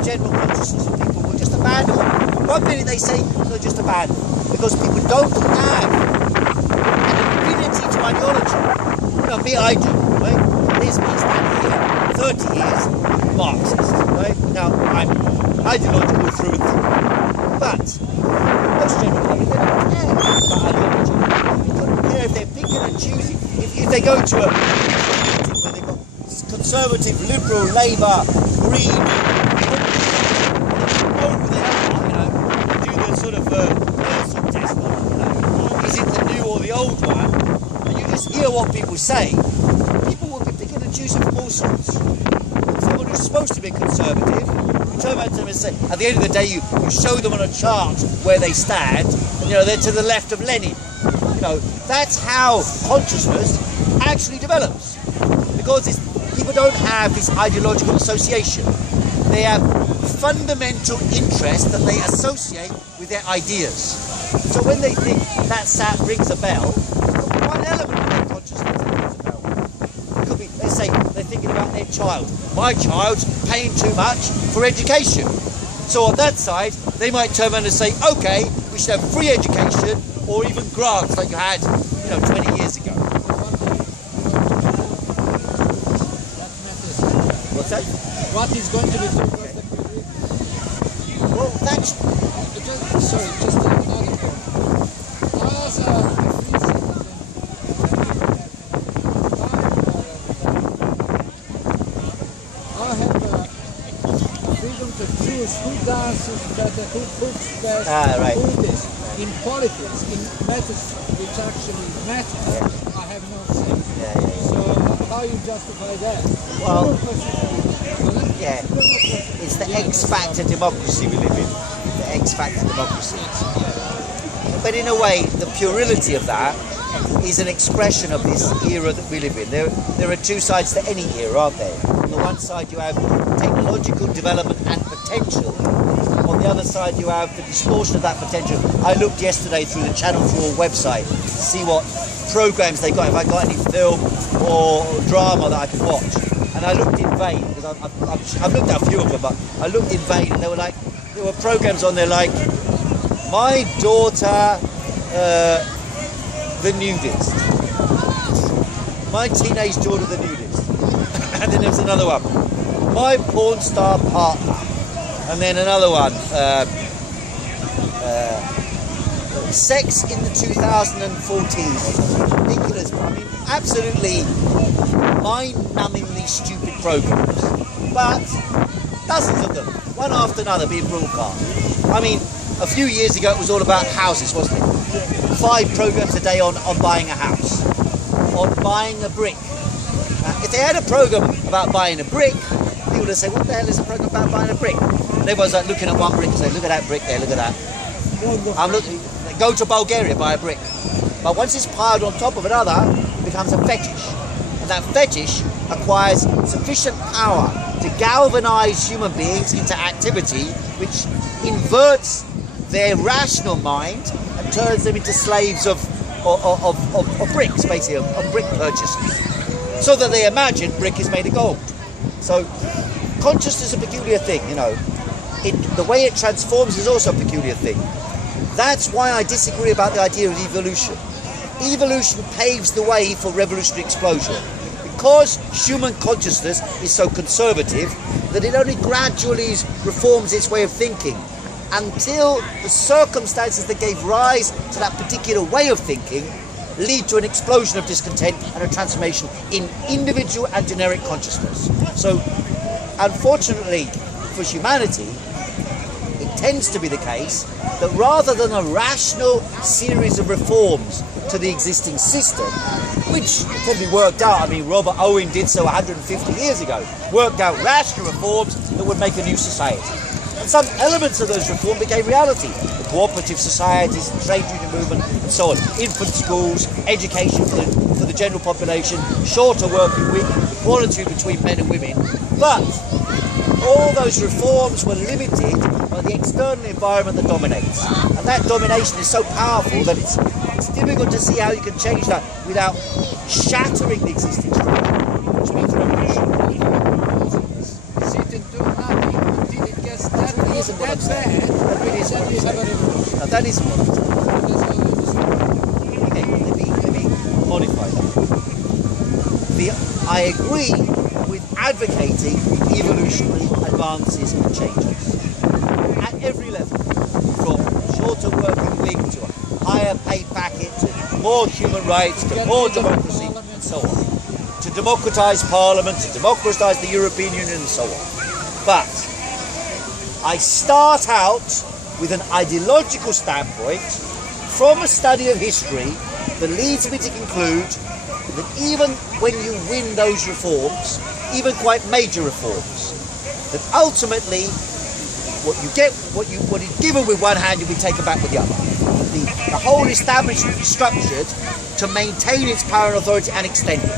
the general consciousness of people will just abandon them. One minute they say they'll just abandon because people don't have an affinity to ideology. You know, me, I do, right? There's me standing here, 30 years, Marxist, right? Now, I'm ideological through and through. But most general public, they don't care about ideology. They don't care if they're picking and choosing. If they go to a meeting where they've got conservative, liberal, Labour, Green, do the sort of person test. Is it the new or the old one? And you just hear what people say. People will be picking and choosing from all sorts. Someone who's supposed to be conservative, you turn around to them and say, at the end of the day, you show them on a chart where they stand, and they're to the left of Lenin. That's how consciousness actually develops. Because people don't have this ideological association. They have fundamental interest that they associate with their ideas. So when they think that sound rings a bell, one element of their consciousness rings a bell. It could be, let's say, they're thinking about their child. My child's paying too much for education. So on that side, they might turn around and say, okay, we should have free education or even grants like you had, 20 years ago. What's that? What is going to be done? Well, that's... Just another point. As a free citizen, I have freedom to choose who dances better, who cooks best, right. who this. In politics, in matters which actually matter, I have no say. So how you justify that? Well, it's the X-factor democracy we live in. The X-factor democracy. But in a way, the puerility of that is an expression of this era that we live in. There are two sides to any era, aren't there? On the one side you have technological development and potential. On the other side you have the distortion of that potential. I looked yesterday through the Channel 4 website to see what programs they got, if I got any film or drama that I could watch. And I looked in vain, because I've looked at a few of them, but I looked in vain, and there were programs on there like My Daughter the Nudist, My Teenage Daughter the Nudist, and then there was another one, My Porn Star Partner, and then another one, Sex in the 2014. Ridiculous, I mean, absolutely mind-numbingly stupid programs, but dozens of them, one after another, being broadcast. I mean, a few years ago it was all about houses, wasn't it? 5 programs a day on buying a house, on buying a brick. If they had a program about buying a brick, people would say, what the hell is a program about buying a brick? And everyone's like looking at one brick and saying, look at that brick there, look at that. I'm looking. Go to Bulgaria, buy a brick. But once it's piled on top of another, it becomes a fetish. And that fetish acquires sufficient power to galvanize human beings into activity which inverts their rational mind and turns them into slaves of bricks, basically, of brick purchases. So that they imagine brick is made of gold. So consciousness is a peculiar thing, the way it transforms is also a peculiar thing. That's why I disagree about the idea of evolution. Evolution paves the way for revolutionary explosion. Because human consciousness is so conservative that it only gradually reforms its way of thinking until the circumstances that gave rise to that particular way of thinking lead to an explosion of discontent and a transformation in individual and generic consciousness. So, unfortunately for humanity, it tends to be the case that rather than a rational series of reforms to the existing system, which can be worked out, I mean, Robert Owen did so 150 years ago, worked out rational reforms that would make a new society. And some elements of those reforms became reality. The cooperative societies, the trade union movement, and so on. Infant schools, education for the general population, shorter working week, equality between men and women. But all those reforms were limited by the external environment that dominates. And that domination is so powerful that it's difficult to see how you can change that without shattering the existing structure, which means revolution. Sit and do nothing until it gets isn't what I'm that saying. bad, That really isn't what I'm then you have a saying. revolution. No, that isn't what I'm saying. That's how you describe it. Okay, let me modify that. I agree with advocating evolutionary advances and changes at every level, from shorter working week to a higher pay packet to more human rights to more democracy and so on. To democratise Parliament, to democratise the European Union and so on. But I start out with an ideological standpoint from a study of history that leads me to conclude that even when you win those reforms, even quite major reforms, that ultimately what is given with one hand, you'll be taken back with the other. The whole establishment is structured to maintain its power and authority and extend it.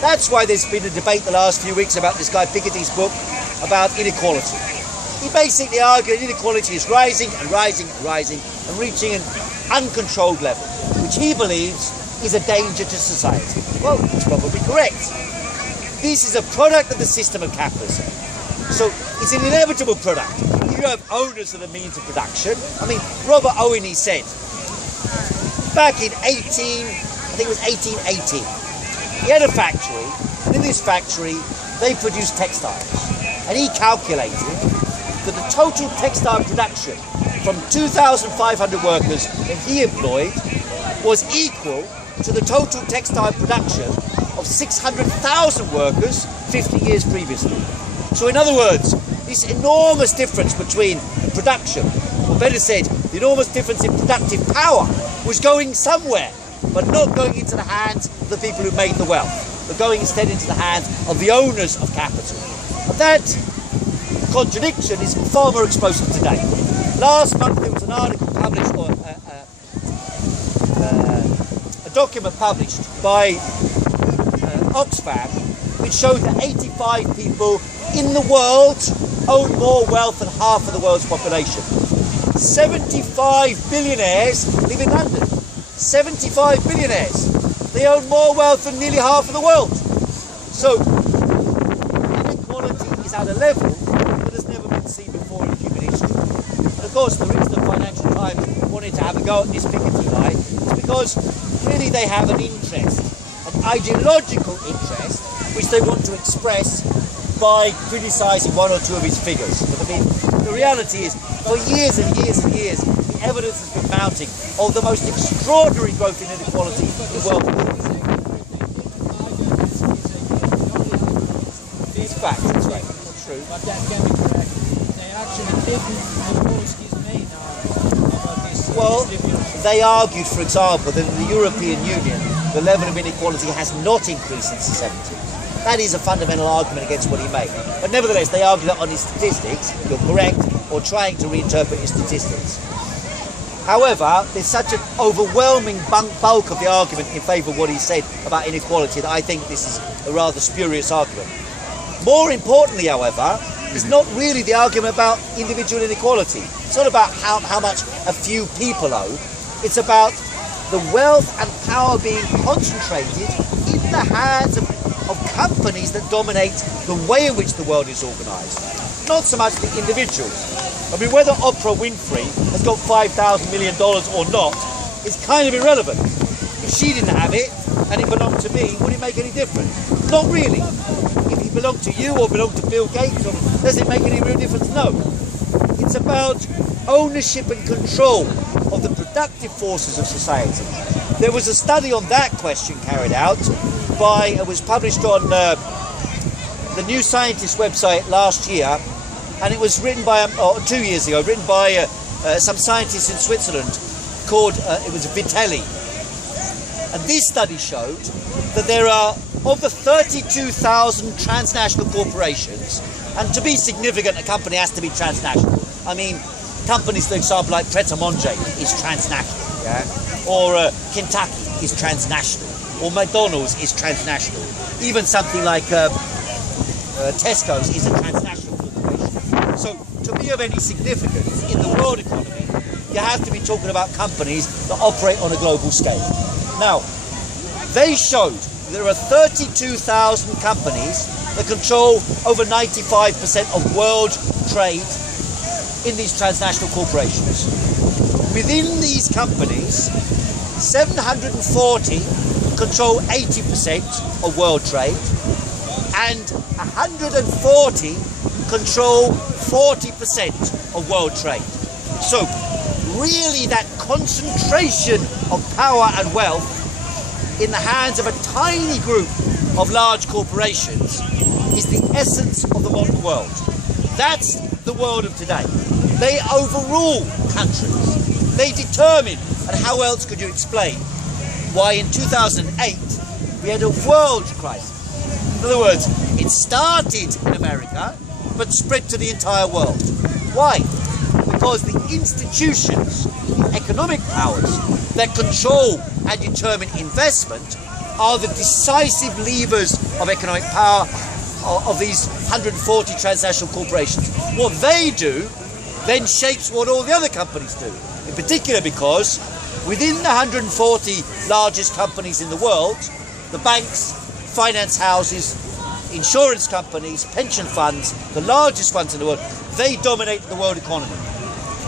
That's why there's been a debate the last few weeks about this guy Piketty's book about inequality. He basically argued inequality is rising and rising and rising and reaching an uncontrolled level, which he believes is a danger to society. Well, it's probably correct. This is a product of the system of capitalism. So it's an inevitable product. You have owners of the means of production. I mean, Robert Owen, he said, back in 1880, he had a factory, and in this factory, they produced textiles. And he calculated that the total textile production from 2,500 workers that he employed was equal to the total textile production of 600,000 workers 50 years previously. So in other words, this enormous difference between production, or better said, the enormous difference in productive power was going somewhere, but not going into the hands of the people who made the wealth, but going instead into the hands of the owners of capital. And that contradiction is far more explosive today. Last month there was an article published, or a document published by Oxfam, which showed that 85 people in the world own more wealth than half of the world's population. 75 billionaires live in London. 75 billionaires. They own more wealth than nearly half of the world. So, inequality is at a level that has never been seen before in human history. And of course, the reason the Financial Times wanted to have a go at this Piketty guy is because really they have an interest, an ideological interest, which they want to express by criticising one or two of his figures. But I mean, the reality is, for years and years and years, the evidence has been mounting of the most extraordinary growth in inequality in the world. It's fact, it's right, it's true. But that can be correct. They actually taken the post he's made about this. Well, they argued, for example, that in the European Union, the level of inequality has not increased since the 70s. That is a fundamental argument against what he made. But nevertheless, they argue that on his statistics, you're correct, or trying to reinterpret his statistics. However, there's such an overwhelming bulk of the argument in favour of what he said about inequality that I think this is a rather spurious argument. More importantly, however, is not really the argument about individual inequality. It's not about how much a few people owe. It's about the wealth and power being concentrated in the hands of companies that dominate the way in which the world is organised, not so much the individuals. I mean, whether Oprah Winfrey has got $5,000 million or not is kind of irrelevant. If she didn't have it and it belonged to me, would it make any difference? Not really. If it belonged to you or belonged to Bill Gates, does it make any real difference? No. It's about ownership and control of the productive forces of society. There was a study on that question carried out it was published on the New Scientist website last year, and it was written by, 2 years ago, written by some scientists in Switzerland called, it was Vitelli. And this study showed that there are, of the 32,000 transnational corporations, and to be significant, a company has to be transnational. I mean, companies, for example, like Pret a Manger is transnational, yeah? Or Kentucky is transnational. Or McDonald's is transnational. Even something like Tesco's is a transnational corporation. So to be of any significance in the world economy, you have to be talking about companies that operate on a global scale. Now, they showed there are 32,000 companies that control over 95% of world trade in these transnational corporations. Within these companies, 740 control 80% of world trade, and 140 control 40% of world trade. So really that concentration of power and wealth in the hands of a tiny group of large corporations is the essence of the modern world. That's the world of today. They overrule countries. They determine, and how else could you explain why in 2008 we had a world crisis? In other words, it started in America but spread to the entire world. Why? Because the institutions, the economic powers that control and determine investment are the decisive levers of economic power of these 140 transnational corporations. What they do then shapes what all the other companies do. In particular because within the 140 largest companies in the world, the banks, finance houses, insurance companies, pension funds, the largest ones in the world, they dominate the world economy.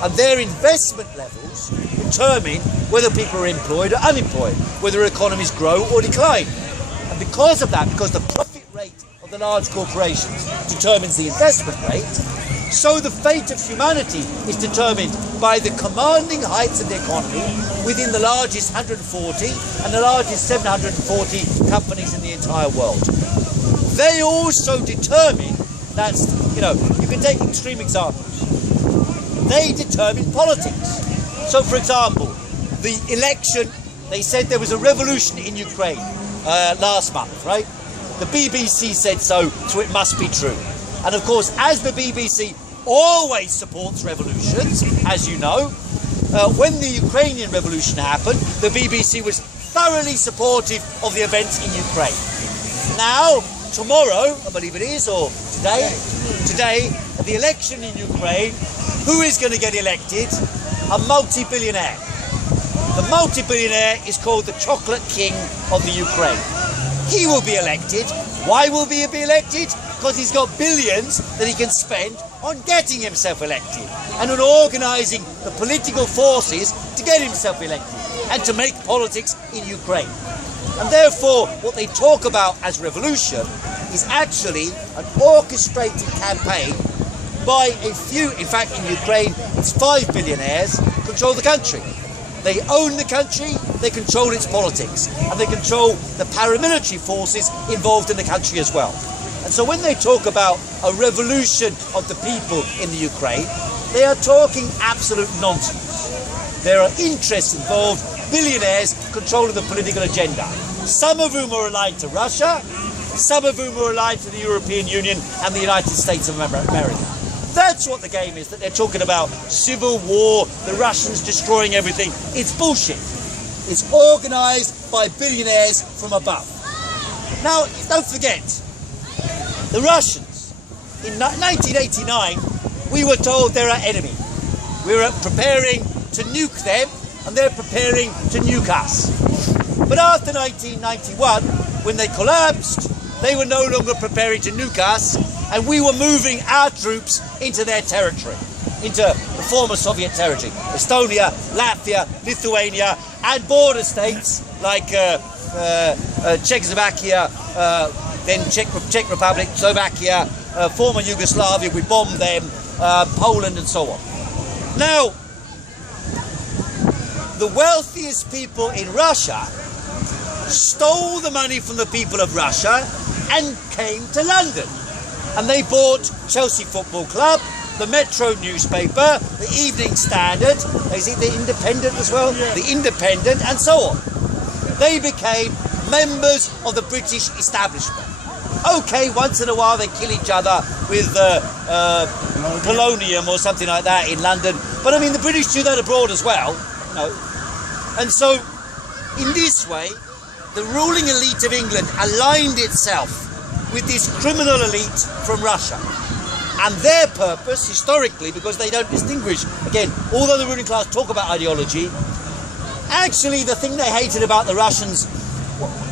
And their investment levels determine whether people are employed or unemployed, whether economies grow or decline. And because of that, because the profit rate of the large corporations determines the investment rate, so the fate of humanity is determined by the commanding heights of the economy within the largest 140 and the largest 740 companies in the entire world. They also determine, you can take extreme examples. They determine politics. So, for example, the election, they said there was a revolution in Ukraine last month, right? The BBC said so it must be true. And of course, as the BBC always supports revolutions, as you know, when the Ukrainian revolution happened, the BBC was thoroughly supportive of the events in Ukraine. Now, tomorrow, I believe it is, or today, at the election in Ukraine, who is going to get elected? A multi-billionaire. The multi-billionaire is called the Chocolate King of the Ukraine. He will be elected. Why will he be elected? Because he's got billions that he can spend on getting himself elected and on organising the political forces to get himself elected and to make politics in Ukraine. And therefore, what they talk about as revolution is actually an orchestrated campaign by a few, in fact in Ukraine, it's 5 billionaires control the country. They own the country, they control its politics, and they control the paramilitary forces involved in the country as well. And so when they talk about a revolution of the people in the Ukraine, they are talking absolute nonsense. There are interests involved, billionaires controlling the political agenda, some of whom are aligned to Russia, some of whom are aligned to the European Union and the United States of America. That's what the game is, that they're talking about civil war, the Russians destroying everything. It's bullshit. It's organised by billionaires from above. Now, don't forget, the Russians, in 1989, we were told they're our enemy. We were preparing to nuke them, and they're preparing to nuke us. But after 1991, when they collapsed, they were no longer preparing to nuke us, and we were moving our troops into their territory, into the former Soviet territory, Estonia, Latvia, Lithuania, and border states like Czechoslovakia, then Czech Republic, Slovakia, former Yugoslavia, we bombed them, Poland and so on. Now, the wealthiest people in Russia stole the money from the people of Russia and came to London. And they bought Chelsea Football Club, the Metro newspaper, the Evening Standard, is it the Independent as well? Yeah. The Independent, and so on. They became members of the British establishment. Okay, once in a while they kill each other with polonium or something like that in London. But I mean, the British do that abroad as well. You know. And so, in this way, the ruling elite of England aligned itself with this criminal elite from Russia. And their purpose, historically, because they don't distinguish, again, although the ruling class talk about ideology, actually the thing they hated about the Russians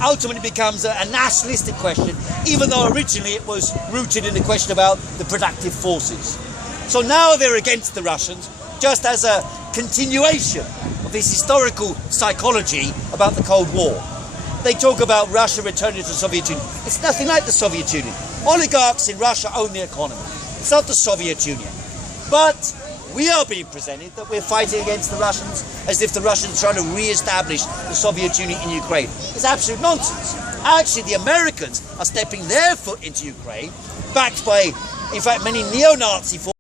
ultimately becomes a nationalistic question, even though originally it was rooted in the question about the productive forces. So now they're against the Russians, just as a continuation of this historical psychology about the Cold War. They talk about Russia returning to the Soviet Union. It's nothing like the Soviet Union. Oligarchs in Russia own the economy. It's not the Soviet Union. But we are being presented that we're fighting against the Russians as if the Russians are trying to re-establish the Soviet Union in Ukraine. It's absolute nonsense. Actually, the Americans are stepping their foot into Ukraine, backed by, in fact, many neo-Nazi forces.